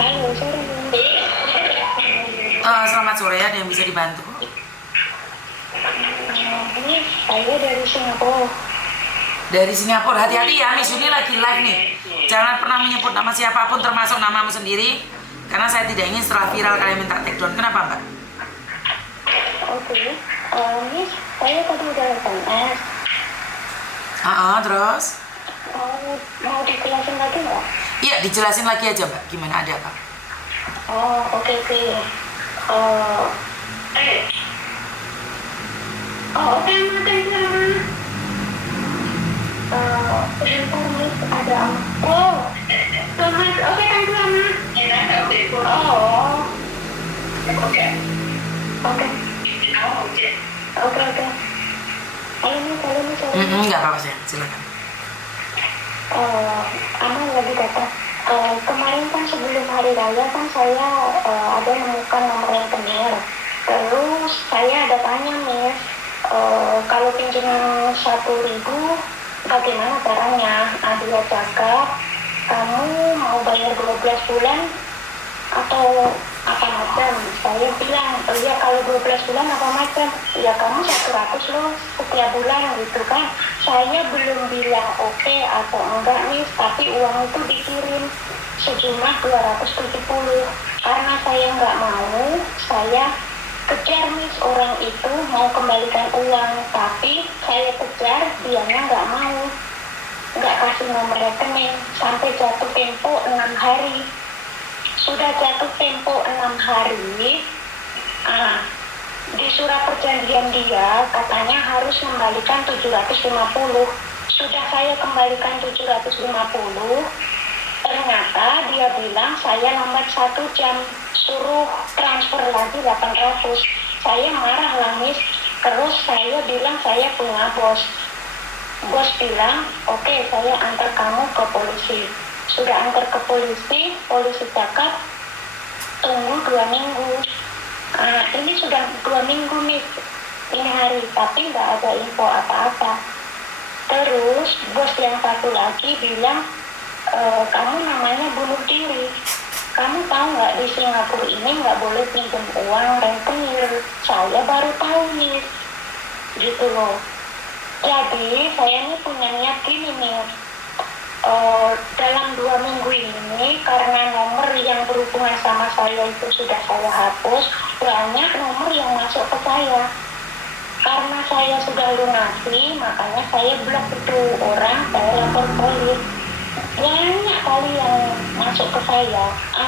Halo, sore. Selamat sore, ada yang bisa dibantu? Ini saya dari Singapura. Dari Singapura, hati-hati ya, Miss, ini lagi live nih. Jangan pernah menyebut nama siapapun termasuk namamu sendiri, karena saya tidak ingin setelah viral kalian minta take down. Kenapa, Mbak? Oke. Miss, saya tadi udah SMS. Terus? Mau dijelasin lagi nggak? Iya, dijelasin lagi aja, Mbak. Gimana, ada apa? Oke. Oke, Miss, sebentar, Miss, ada apa? Miss, oke, thank you, Miss. Oke. Halo, Miss. Nggak apa-apa, sayang. Silakan. Amal lagi kata kemarin kan sebelum hari raya kan saya ada menemukan nomor yang kenal. Terus saya ada tanya, Miss, kalau pinjam 1.000 bagaimana caranya? Dia cakap kamu mau bayar 12 bulan atau apa macam. Saya bilang ya kalau 12 bulan apa macam, ya kamu 100 loh setiap bulan gitu kan. Saya belum bilang oke atau enggak, Miss, tapi uang itu dikirim sejumlah 270. Karena saya nggak mau, saya kejar, Miss, orang itu mau kembalikan uang, tapi saya kejar, dianya nggak mau, nggak kasih nomor rekening sampai jatuh tempo 6 hari. Sudah jatuh tempo 6 hari, di surat perjanjian dia katanya harus kembalikan 750. Sudah saya kembalikan 750, ternyata dia bilang saya lambat 1 jam, suruh transfer lagi 800. Saya marah lah, Miss. Terus saya bilang saya punya bos. Bos bilang, oke, saya antar kamu ke polisi. Sudah antar ke polisi, polisi cakap tunggu 2 minggu. Ini sudah 2 minggu, Miss, ini hari, tapi nggak ada info apa-apa. Terus bos yang satu lagi bilang, kamu namanya bunuh diri. Kamu tahu nggak di Singapura ini nggak boleh pinjam uang rentenir. Saya baru tahu, Miss, gitu loh. Jadi saya ini punya niat gini, Miss. Dalam 2 minggu ini karena nomor yang berhubungan sama saya itu sudah saya hapus, banyak nomor yang masuk ke saya. Karena saya sudah lunasi, makanya saya blok itu orang, saya lapor polisi. Banyak kali yang masuk ke saya.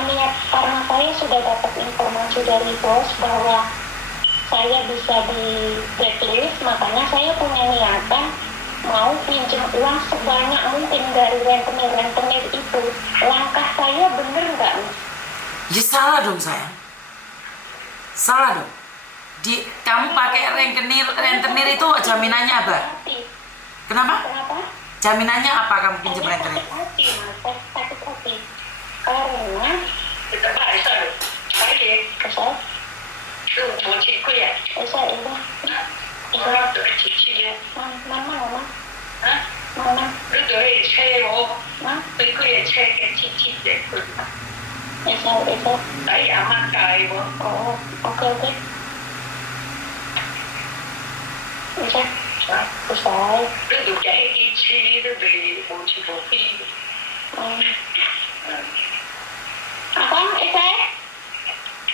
Niat karena saya sudah dapat informasi dari bos bahwa saya bisa di blacklist, makanya saya punya niatan mau pinjam uang sebanyak mungkin dari rentenir itu. Langkah saya bener nggak, Miss? Ya salah dong, sayang. Salah dong. Kamu pakai rentenir itu jaminannya apa? Kenapa? Jaminannya apa kamu pinjam rentenir? Sakit hati. Karena oke.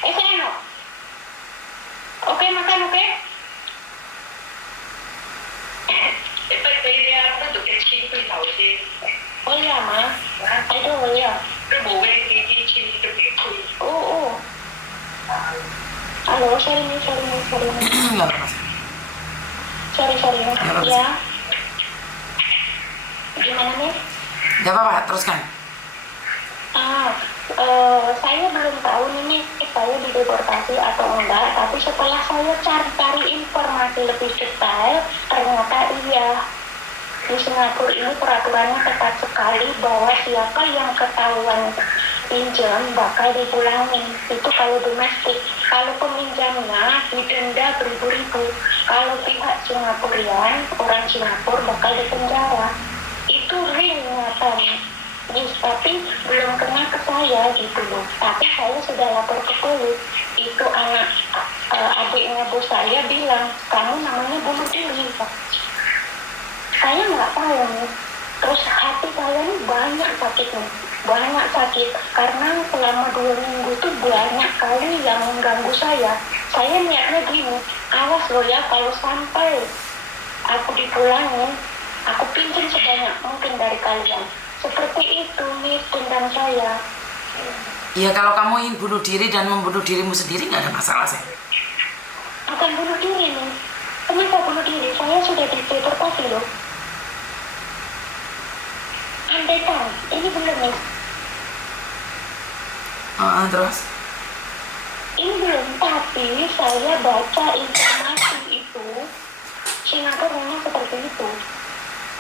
Apa? No? Oke, makan, oke? Boleh, Ma? Itu boleh. Halo, sorry. Nggak apa-apa, sayang. Sorry. Ya. Gimana, nih? Nggak apa-apa, teruskan. Saya belum tahu nih saya dideportasi atau enggak, tapi setelah saya cari informasi lebih detail, ternyata iya. Di Singapura ini peraturannya ketat sekali bahwa siapa yang ketahuan pinjam bakal dipulangin. Itu kalau domestik. Kalau peminjamnya didenda beribu-ribu. Kalau pihak Singapurian, orang Singapura bakal dipenjara. Itu real nyatanya. Miss, tapi belum kena ke saya gitu loh. Tapi saya sudah lapor ke polisi. Itu adiknya bos saya bilang, kamu namanya bunuh diri. Saya nggak tahu nih. Terus hati saya ini banyak sakitnya, banyak sakit karena selama 2 minggu tuh banyak kali yang mengganggu saya. Saya niatnya gini, awas loh ya kalau sampai aku dipulangin, aku pinjam sebanyak mungkin dari kalian. Seperti itu nih dendam saya. Ya kalau kamu ingin bunuh diri dan membunuh dirimu sendiri nggak ada masalah saya. Bukan bunuh diri nih. Kenapa bunuh diri? Saya sudah dideportasi loh. Andai kan, ini belum nih. Terus? Ini belum, tapi saya baca informasi itu, Singapura memang seperti itu.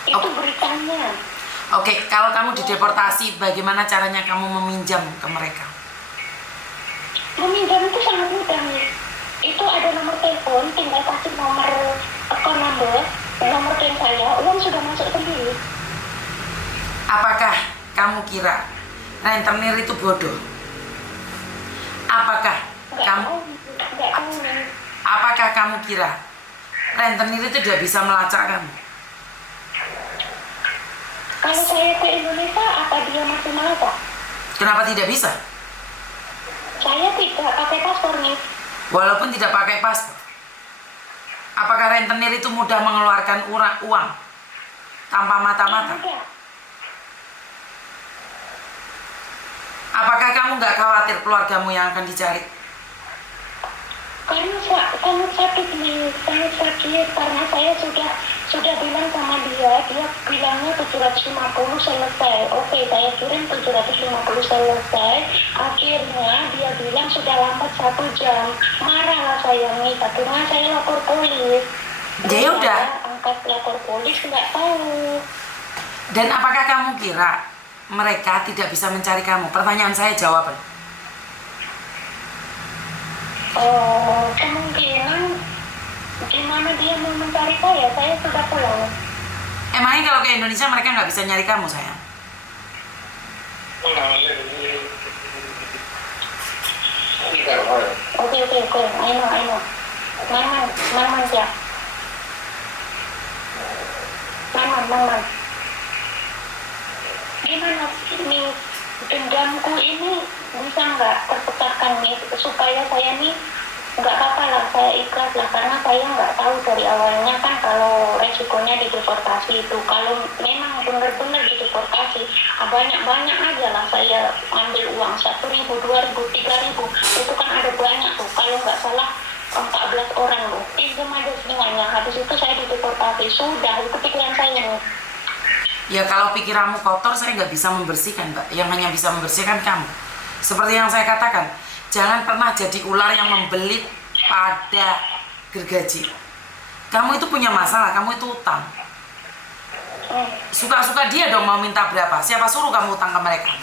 Itu beritanya. Oke, kalau kamu dideportasi, bagaimana caranya kamu meminjam ke mereka? Meminjam itu sangat mudah nih. Itu ada nomor telepon, tinggal kasih nomor account number, nomor telepon saya, uang sudah masuk sendiri. Apakah kamu kira rentenir itu bodoh? Apakah kamu kira rentenir itu tidak bisa melacak kamu? Kalau saya ke Indonesia, apa dia masih melacak? Kenapa tidak bisa? Saya tidak pakai paspor nih. Walaupun tidak pakai paspor, apakah rentenir itu mudah mengeluarkan uang tanpa mata-mata? Apakah kamu nggak khawatir keluargamu yang akan dicari? Karena sangat sakit nih, sangat sakit. Karena saya sudah bilang sama dia bilangnya 750 selesai. Oke, saya kirim 750 selesai. Akhirnya dia bilang sudah lambat 1 jam. Marahlah saya nih, akhirnya saya lapor polis. Ya udah. Angkat lapor polis nggak tahu. Dan apakah kamu kira mereka tidak bisa mencari kamu? Pertanyaan saya jawaban. Kemungkinan gimana dia mau mencari saya sudah pulang. Emangnya kalau ke Indonesia mereka nggak bisa nyari kamu, sayang? Oke, I know. Man siap. Man. Gimana ini dendamku ini bisa nggak terpecahkan nih supaya saya nih nggak apa-apa lah, saya ikhlas lah, karena saya nggak tahu dari awalnya kan kalau resikonya dideportasi itu. Kalau memang benar-benar dideportasi, banyak aja lah saya ambil uang 1.000, 2.000, 3.000, itu kan ada banyak tuh. Kalau nggak salah 14 orang loh, pinjam aja semuanya. Habis itu saya dideportasi, sudah itu pikiran saya nih. Ya kalau pikiranmu kotor saya nggak bisa membersihkan, Mbak. Yang hanya bisa membersihkan kamu. Seperti yang saya katakan, jangan pernah jadi ular yang membelit pada gergaji. Kamu itu punya masalah, kamu itu utang. Suka-suka dia dong mau minta berapa. Siapa suruh kamu utang ke mereka?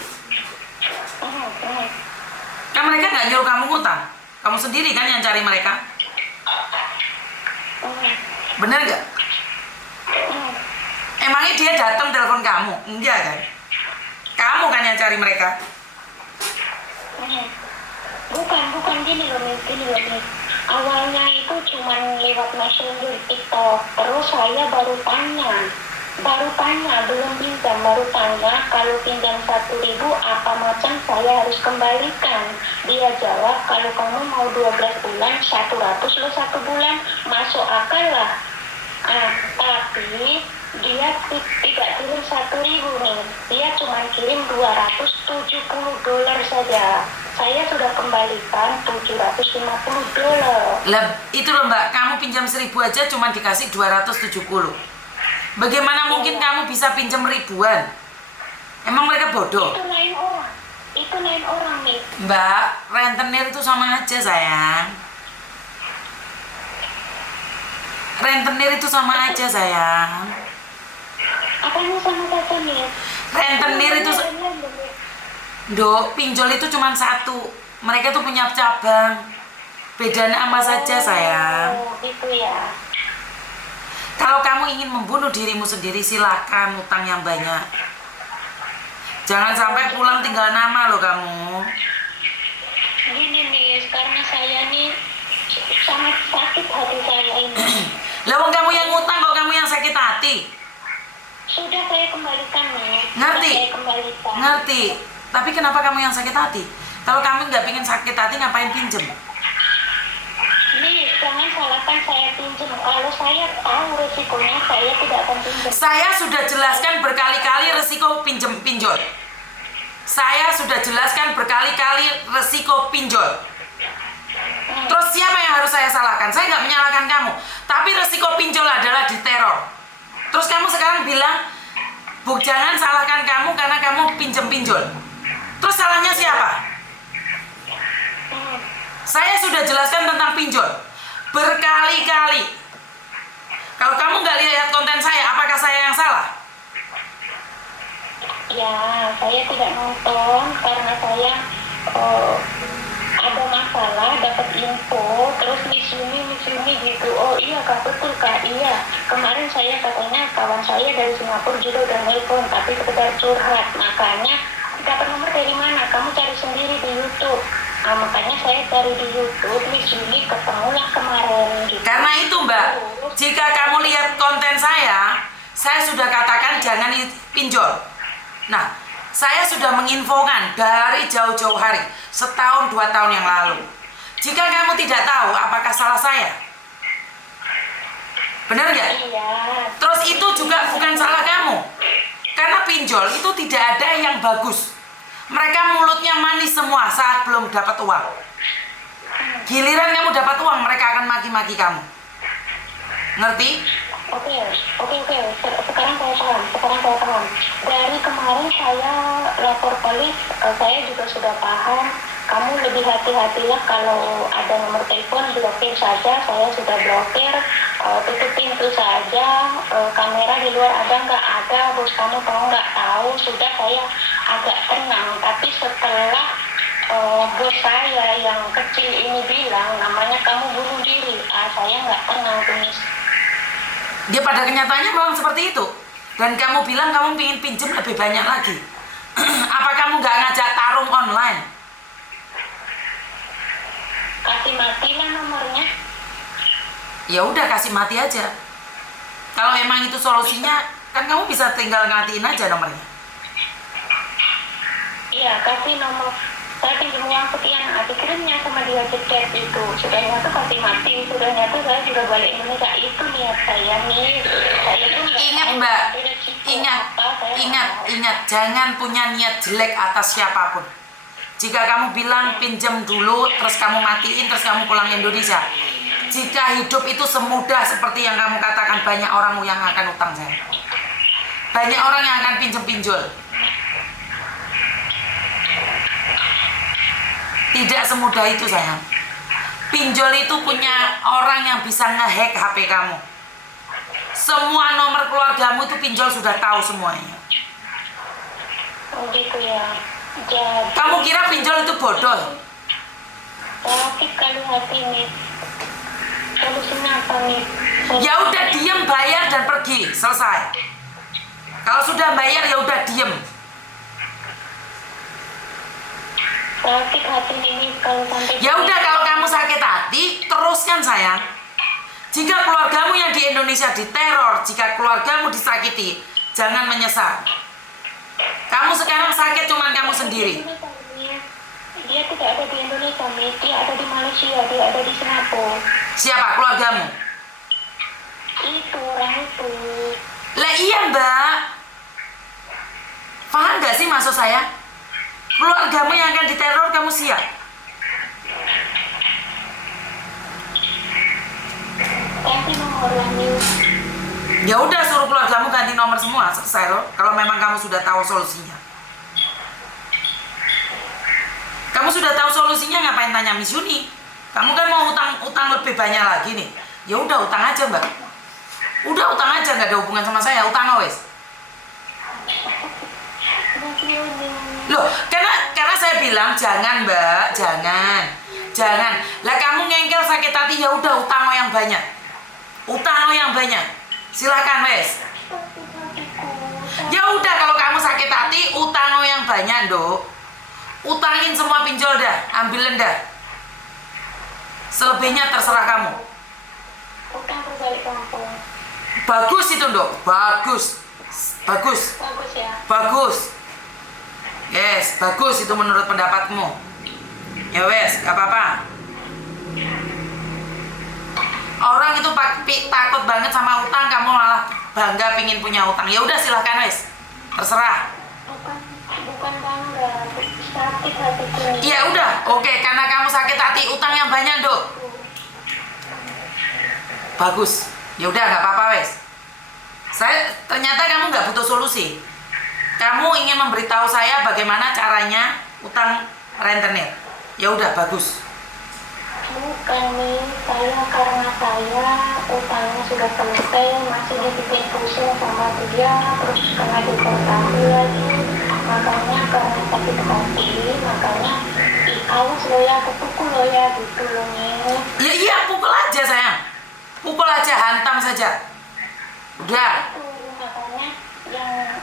Kan mereka nggak nyuruh kamu utang. Kamu sendiri kan yang cari mereka. Bener nggak? Emangnya dia datang telepon kamu? Enggak kan? Kamu kan yang cari mereka. Bukan gini loh nih. Awalnya itu cuma lewat messenger TikTok. Terus saya baru tanya, belum pinjam, baru tanya kalau pinjam 1.000 apa macam saya harus kembalikan. Dia jawab kalau kamu mau 12 bulan 100 lo 1 bulan masuk akal lah. Tapi dia tidak kirim 1.000 nih, dia cuma kirim $270 saja. Saya sudah kembalikan $750. Itu loh Mbak, kamu pinjam 1.000 aja cuma dikasih 270. Bagaimana mungkin kamu bisa pinjam ribuan? Emang mereka bodoh? Itu lain orang nih. Mbak, rentenir itu sama aja sayang. Rentenir itu sama aja sayang. Apanya sama saja nih? Rentenir itu pinjol itu cuma satu. Mereka tuh punya cabang. Bedanya apa saja sayang? Gitu ya. Kalau kamu ingin membunuh dirimu sendiri, silakan utang yang banyak. Jangan sampai pulang tinggal nama loh kamu. Gini nih, karena saya nih sangat sakit hati saya ini. Lah wong kamu yang ngutang kok kamu yang sakit hati? Sudah saya kembalikan nih. Ngerti? Saya kembalikan. Ngerti. Tapi kenapa kamu yang sakit hati? Kalau kamu nggak pingin sakit hati ngapain pinjem? Nih, jangan salahkan saya pinjam. Kalau saya tahu resikonya, saya tidak akan pinjam. Saya sudah jelaskan berkali-kali resiko pinjem pinjol. Saya sudah jelaskan berkali-kali resiko pinjol. Terus siapa yang harus saya salahkan? Saya nggak menyalahkan kamu. Tapi resiko pinjol adalah diteror. Terus kamu sekarang bilang, Bu, jangan salahkan kamu karena kamu pinjem pinjol. Terus salahnya siapa? Saya sudah jelaskan tentang pinjol berkali-kali. Kalau kamu nggak lihat konten saya, apakah saya yang salah? Ya, saya tidak nonton karena saya ada masalah, dapat info, terus Miss Yuni gitu. Oh iya kak, betul kak, iya. Kemarin saya katanya kawan saya dari Singapura juga udah nelfon, tapi sekedar curhat. Makanya dapat nomor dari mana? Kamu cari sendiri di YouTube. Nah, makanya saya cari di YouTube, Miss Yuni ketemulah kemarin. Gitu. Karena itu Mbak, jika kamu lihat konten saya sudah katakan jangan pinjol. Nah, saya sudah menginfokan dari jauh-jauh hari, setahun 2 tahun yang lalu. Jika kamu tidak tahu, apakah salah saya? Benar nggak? Iya. Terus itu juga bukan salah kamu. Karena pinjol itu tidak ada yang bagus. Mereka mulutnya manis semua saat belum dapat uang. Giliran kamu dapat uang, mereka akan maki-maki kamu. Ngerti? Oke. Sekarang saya paham. Dari kemarin saya lapor polis, saya juga sudah paham. Kamu lebih hati-hatilah kalau ada nomor telepon, blokir saja. Saya sudah blokir, tutup pintu saja. Kamera di luar ada nggak? Ada. Bos kamu tahu nggak? Tahu. Sudah, saya agak tenang. Tapi setelah bos saya yang kecil ini bilang, namanya kamu bunuh diri. Saya nggak tenang tuh, Miss. Dia pada kenyataannya memang seperti itu. Dan kamu bilang kamu ingin pinjam lebih banyak lagi. Apa kamu nggak ngajak tarung online? Kasih matilah nomornya. Ya udah, kasih mati aja. Kalau memang itu solusinya, kan kamu bisa tinggal ngatiin aja nomornya. Iya, kasih nomor. Saya pinjam uang sekian, dikirimnya sama dia chat itu. Sudah nyata kasih mati, sudah nyata saya juga balik Indonesia. Itu niat saya nih. Saya pun Ingat Mbak, ingat, jangan punya niat jelek atas siapapun. Jika kamu bilang pinjam dulu, terus kamu matiin, terus kamu pulang Indonesia. Jika hidup itu semudah seperti yang kamu katakan, banyak orang yang akan utang saya. Banyak orang yang akan pinjol. Tidak semudah itu sayang. Pinjol itu punya orang yang bisa ngehack HP kamu. Semua nomor keluargamu itu pinjol sudah tahu semuanya. Oh gitu ya. Jadi, kamu kira pinjol itu bodoh? sakit kali hati nih. Solusinya apa nih? Ya udah diem, bayar dan pergi, selesai. Kalau sudah bayar ya udah diem. Sakit hati ini kalau sampai. Ya udah, kalau kamu sakit hati, teruskan sayang. Jika keluargamu yang di Indonesia diteror, jika keluargamu disakiti, jangan menyesal. Kamu sekarang sakit cuman kamu sendiri. Dia tidak ada di Indonesia, Miss. Dia ada di Malaysia, dia ada di Singapura. Siapa keluargamu? Itu orang itu. Lah iya Mbak. Paham gak sih maksud saya? Keluargamu yang akan diteror, kamu siap? Ganti nomor Miss. Ya udah, suruh keluargamu ganti nomor semua, selesai loh. Kalau memang kamu sudah tahu solusinya. Kamu sudah tahu solusinya, ngapain tanya Miss Yuni? Kamu kan mau utang lebih banyak lagi nih. Ya udah, utang aja Mbak. Udah utang aja, nggak ada hubungan sama saya, utang wes. Loh, karena saya bilang jangan Mbak, jangan. Lah kamu ngengkel sakit hati, ya udah utang yang banyak. Silakan wes. Ya udah, kalau kamu sakit hati, utang yang banyak, Dok. Utangin semua pinjol dah, ambilin dah. Selebihnya terserah kamu. Utang terus balik kampung. Bagus itu, Dok. Bagus. Bagus. Bagus ya. Bagus. Yes, bagus itu menurut pendapatmu. Ya wes, gak apa-apa. Orang itu takut banget sama utang, kamu malah bangga pingin punya utang. Ya udah, silahkan wes, terserah. Bukan bangga, sakit hatiku. Iya udah, oke, karena kamu sakit hati, utang yang banyak, Dok. Bagus, ya udah, nggak apa-apa wes. Ternyata kamu nggak butuh solusi. Kamu ingin memberitahu saya bagaimana caranya utang rentenir. Ya udah, bagus. Bukan nih, karena saya utangnya sudah selesai, masih dibikin pusing sama dia, terus kena deportasi lagi. Makanya karena sakit hati, makanya awas lo ya, kepukul lo ya, gitu loh nih. Ya iya, pukul aja sayang. Pukul aja, hantam saja. Udah. Itu makanya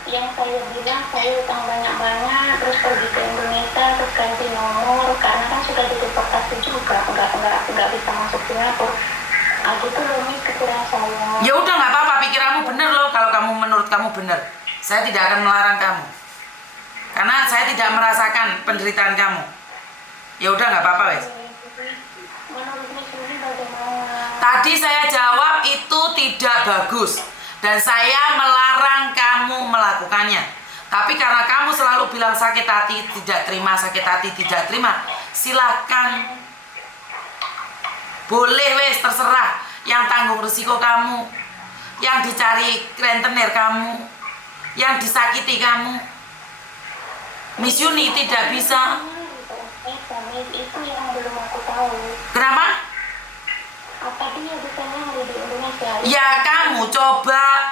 yang saya bilang, saya utang banyak-banyak, terus pergi ke Indonesia, terus ganti nomor, karena kan sudah dideportasi juga, nggak bisa masuk Singapura. Gitu loh nih pikiran saya. Ya udah, nggak apa-apa, pikiranmu bener loh. Kalau kamu menurut kamu bener, saya tidak akan melarang kamu, karena saya tidak merasakan penderitaan kamu. Ya udah, nggak apa-apa wes. Menurut Miss Yuni bagaimana? Tadi saya jawab itu tidak bagus dan saya melarang kamu melakukannya. Tapi karena kamu selalu bilang sakit hati, tidak terima, sakit hati, tidak terima, silahkan. Boleh wes, terserah. Yang tanggung risiko kamu, yang dicari rentenir kamu, yang disakiti kamu. Miss Yuni tidak bisa. Itu yang belum aku tahu. Kenapa? Apa dia bisanya hari di Indonesia? Ya kamu coba,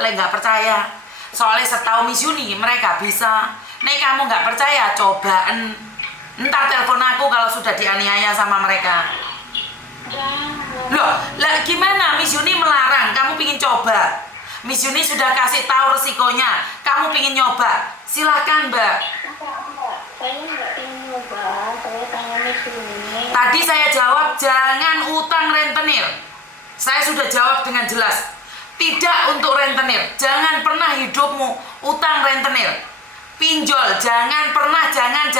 nggak percaya. Soalnya setahu Miss Yuni mereka bisa. Nih kamu nggak percaya, coba ntar telepon aku kalau sudah dianiaya sama mereka. Jangan. Loh, lah gimana Miss Yuni melarang? Kamu pingin coba. Miss Yuni sudah kasih tahu resikonya. Kamu pingin nyoba, silahkan Mbak. Enggak. Saya nggak ingin nyoba. Saya tanya Miss Yuni. Tadi saya jawab jangan utang rentenir. Saya sudah jawab dengan jelas. Tidak untuk rentenir. Jangan pernah hidupmu utang rentenir. Pinjol, jangan pernah, jangan.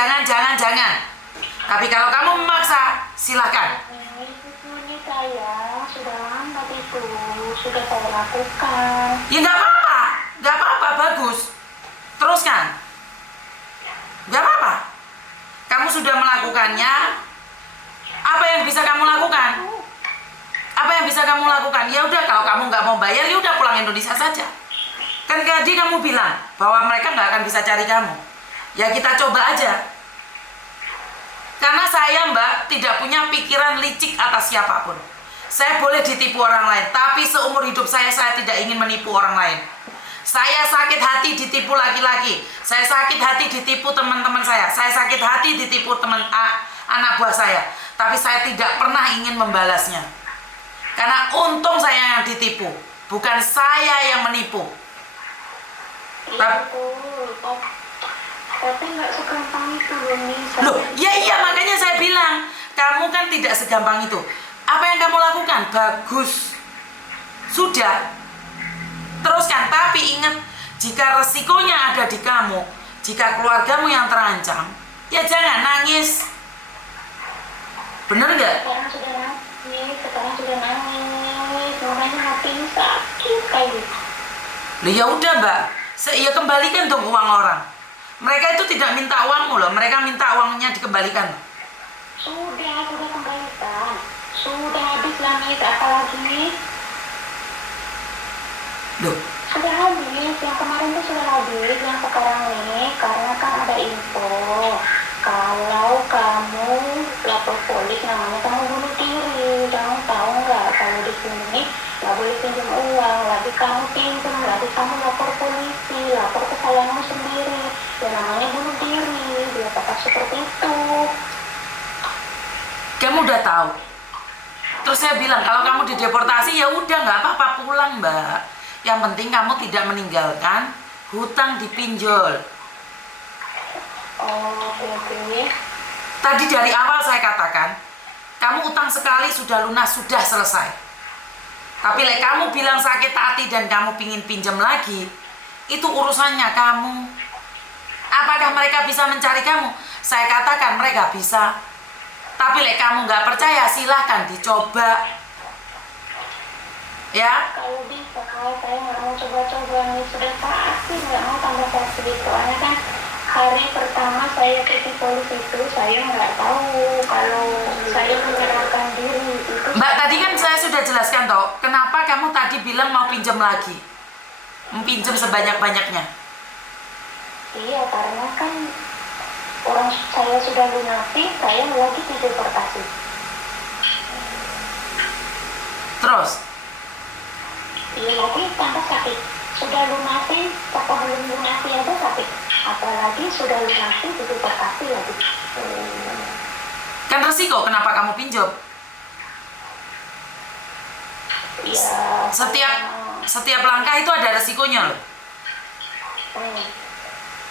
Tapi kalau kamu memaksa, silakan. Miss Yuni, saya sudah lambat itu. Sudah saya lakukan. Ya nggak apa-apa, bagus. Teruskan. Nggak apa-apa. Kamu sudah melakukannya. Apa yang bisa kamu lakukan? Ya udah, kalau kamu nggak mau bayar, ya udah pulang Indonesia saja. Kan tadi kamu bilang bahwa mereka nggak akan bisa cari kamu. Ya kita coba aja. Karena saya Mbak tidak punya pikiran licik atas siapapun. Saya boleh ditipu orang lain, tapi seumur hidup saya tidak ingin menipu orang lain. Saya sakit hati ditipu laki-laki. Saya sakit hati ditipu teman-teman saya. Saya sakit hati ditipu anak buah saya. Tapi saya tidak pernah ingin membalasnya. Karena untung saya yang ditipu, bukan saya yang menipu. Tapi nggak segampang itu loh Miss. Loh, iya makanya saya bilang, kamu kan tidak segampang itu. Apa yang kamu lakukan? Bagus. Sudah. Teruskan, tapi ingat, jika resikonya ada di kamu, jika keluargamu yang terancam, ya jangan nangis. Bener nggak? Sekarang sudah nangis, makanya hati sakit kayak. Loh ya udah Mbak, ya kembalikan dong uang orang. Mereka itu tidak minta uangmu loh, mereka minta uangnya dikembalikan. Sudah kembalikan. Sudah habis lah Miss, apa lagi? Loh, sudah habis, yang kemarin tuh sudah habis, yang sekarang nih karena kan ada info kalau kamu lapor polis, namanya kamu bunuh diri. Kamu tahu nggak, kalau di sini nggak boleh pinjam uang, lagi kamu pinjam, lagi kamu lapor polisi, lapor ke sayangmu sendiri, ya namanya bunuh diri. Dia kata seperti itu. kamu udah tahu. Terus saya bilang kalau kamu dideportasi ya udah nggak apa-apa, pulang Mbak. Yang penting kamu tidak meninggalkan hutang di pinjol. Oh, oke. Tadi dari awal saya katakan, kamu utang sekali sudah lunas, sudah selesai. Tapi kamu bilang sakit hati dan kamu pingin pinjam lagi, itu urusannya kamu. Apakah mereka bisa mencari kamu? Saya katakan mereka bisa. Tapi kamu nggak percaya, silahkan dicoba. Ya? Kalau bisa, saya nggak mau coba-coba nih. Sudah pasti nggak mau tambah sakit. Soalnya kan hari pertama saya ke polisi itu, saya nggak tahu kalau saya menyerahkan diri. Mbak, tadi kan saya sudah jelaskan toh, kenapa kamu tadi bilang mau pinjam lagi? Pinjam sebanyak-banyaknya. Iya, karena kan orang saya sudah lunasi, saya lagi dideportasi. Terus? Iya, lagi tambah sakit. Sudah lunasi, apa belum lunasi aja sakit. Apalagi sudah lunasi dideportasi lagi. Kan resiko, kenapa kamu pinjam? Iya. Setiap langkah itu ada resikonya loh.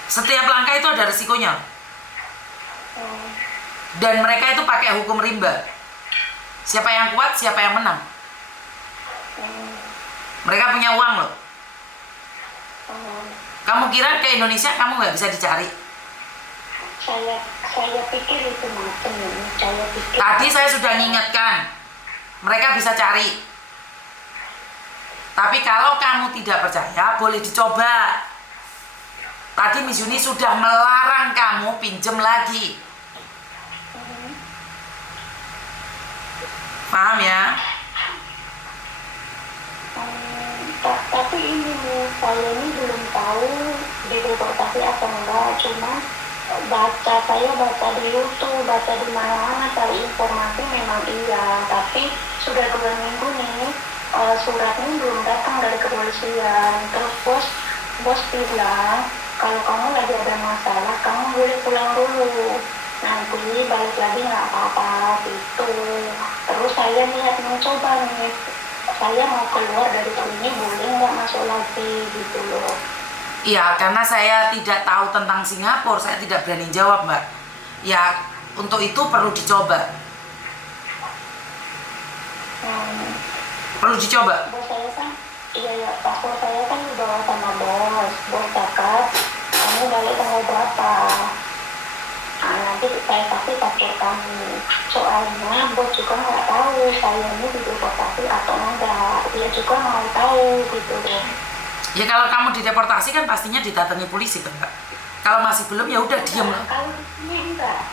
Setiap langkah itu ada resikonya. Dan mereka itu pakai hukum rimba. Siapa yang kuat, siapa yang menang. Mereka punya uang loh. Kamu kira ke Indonesia kamu nggak bisa dicari? Saya pikir itu macam ini. Tadi saya sudah mengingatkan, mereka bisa cari. Tapi kalau kamu tidak percaya, boleh dicoba. Tadi Miss Yuni sudah melarang kamu pinjam lagi. Paham ya? Tapi ini nih, saya ini belum tahu dideportasi atau enggak. Cuma saya baca di YouTube, baca di mana-mana, cari informasi memang iya. Tapi sudah 2 minggu nih, suratnya belum datang dari kepolisian. Terus bos bilang, kalau kamu lagi ada masalah, kamu boleh pulang dulu. Nanti balik lagi nggak apa-apa gitu. Terus saya niat mencoba nih. Saya mau keluar dari sini, boleh nggak masuk lagi gitu loh. Iya, karena saya tidak tahu tentang Singapura, saya tidak berani jawab, Mbak. Ya, untuk itu perlu dicoba. Perlu dicoba. Bos saya kan, iya, paspor saya kan dibawa sama bos. Bos cakap, kamu balik tanggal berapa? Nah, nanti saya kasih paspor kamu. Soalnya bos juga nggak tahu saya ini dideportasi atau enggak. Dia juga mau tahu gitu deh. Ya kalau kamu dideportasi kan pastinya didatangi polisi kan, Mbak. Kalau masih belum ya udah diam.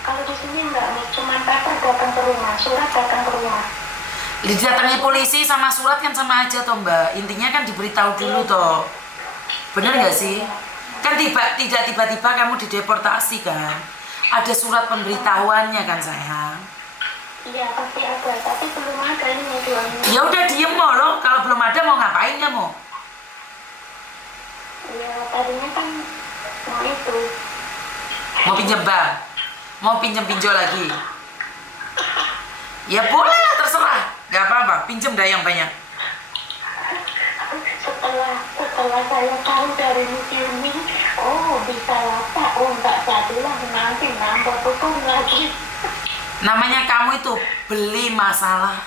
Kalau di sini enggak, nih. Cuma paper datang ke rumah, surat datang ke rumah. Didatangi polisi sama surat kan sama aja toh, Mbak. Intinya kan diberitahu dulu toh. Bener nggak sih? Kan tidak tiba-tiba kamu dideportasi kan. Ada surat pemberitahuannya kan sayang. Iya pasti ada, tapi belum ada ini tuan. Ya udah diem mau loh. Kalau belum ada mau ngapain kamu? Iya tadinya kan mau itu. Mau pinjam bank? Mau pinjam pinjol lagi? Ya boleh lah, terserah. Gak apa-apa, pinjam dah yang banyak. Setelah saya tahu dari ini, oh bisa lapa, oh enggak jadilah nanti nambah betul lagi. Namanya kamu itu beli masalah.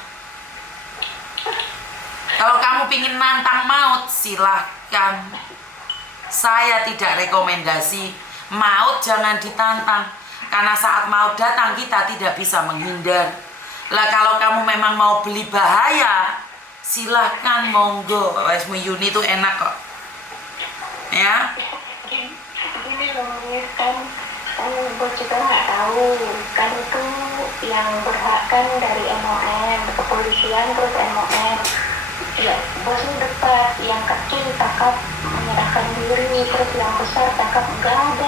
Kalau kamu pingin nantang maut, silahkan. Saya tidak rekomendasi. Maut jangan ditantang. Karena saat maut datang kita tidak bisa menghindar. Lah kalau kamu memang mau beli bahaya, silahkan monggo. Wesmu Yuni itu enak kok. Ya. Gini loh, kan gue juga nggak tahu. Kan itu yang berhak kan dari MOM, kepolisian terus MOM. Ya, bosnya dekat, yang kecil cakap menyerahkan diri, terus yang besar cakap enggak ada.